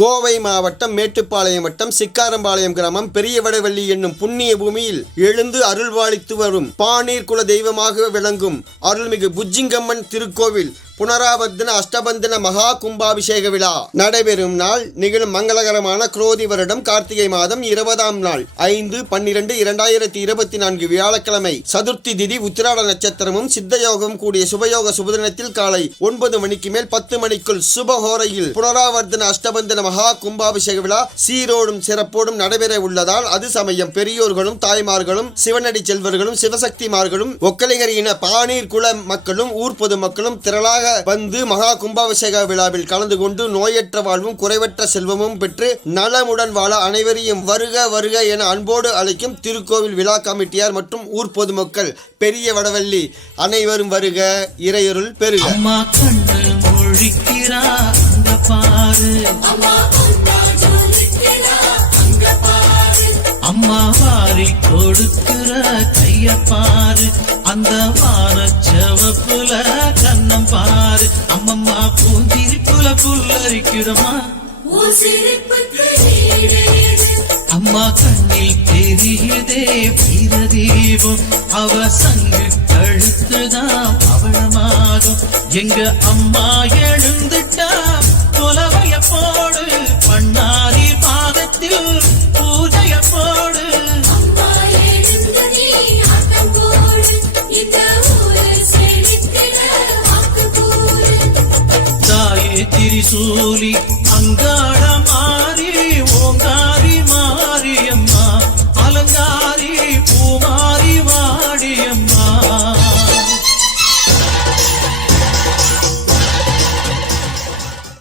கோவை மாவட்டம் மேட்டுப்பாளையம் வட்டம் சிக்காரம்பாளையம் கிராமம் பெரியவடவள்ளி என்னும் புண்ணிய பூமியில் எழுந்து அருள்வாளித்து வரும் பாணீர் குல தெய்வமாக விளங்கும் அருள்மிகு புஜ்ஜிங்கம்மன் திருக்கோவில் புனராவர்த்தன அஷ்டபந்தன மகா கும்பாபிஷேக விழா நடைபெறும் நாள் நிகழும் மங்களகரமான குரோதி வருடம் கார்த்திகை மாதம் 20ஆம் நாள் 5/12/2024 வியாழக்கிழமை சதுர்த்தி திதி உத்திராட நட்சத்திரமும் சித்தயோகம் கூடிய சுபயோக சுபதினத்தில் காலை 9 மணிக்கு மேல் 10 மணிக்குள் சுபஹோரையில் புனராவர்த்தன அஷ்டபந்தன மகா கும்பாபிஷேக விழா சீரோடும் சிறப்போடும் நடைபெற உள்ளதால் அது சமயம் பெரியோர்களும் தாய்மார்களும் சிவனடி செல்வர்களும் சிவசக்திமார்களும் ஒக்கலிகரியின பாணீர் குல மக்களும் ஊர் பொது மக்களும் திரளாக வந்து மகா கும்பாபிஷேக விழாவில் கலந்து கொண்டு நோயற்ற வாழ்வும் குறைவற்ற செல்வமும் பெற்று நலமுடன் வாழ அனைவரையும் வருக வருக என அன்போடு அழைக்கும் திருக்கோவில் விழா கமிட்டியார் மற்றும் ஊர் பொதுமக்கள் பெரிய வடவள்ளி அனைவரும் வருக, இறையருள் பெருக. அம்மா வாரி கொடுக்கிற கைய பாரு, அந்த வானச்சவப்புல கண்ணம் பாரு. அம்மம்மா பூஞ்சிரிப்புல புல்லரிக்குதம்மா, அம்மா கண்ணில் தெரியுதே வீரதீபம், அவ சங்கு கழுத்துதான் பவளமாகும். எங்க அம்மா எழுந்துட்டா தொலைவைய போடு, பண்ணாரி பாதத்தில் பூஜைய போடு. தாயே திரிசூலி அங்காள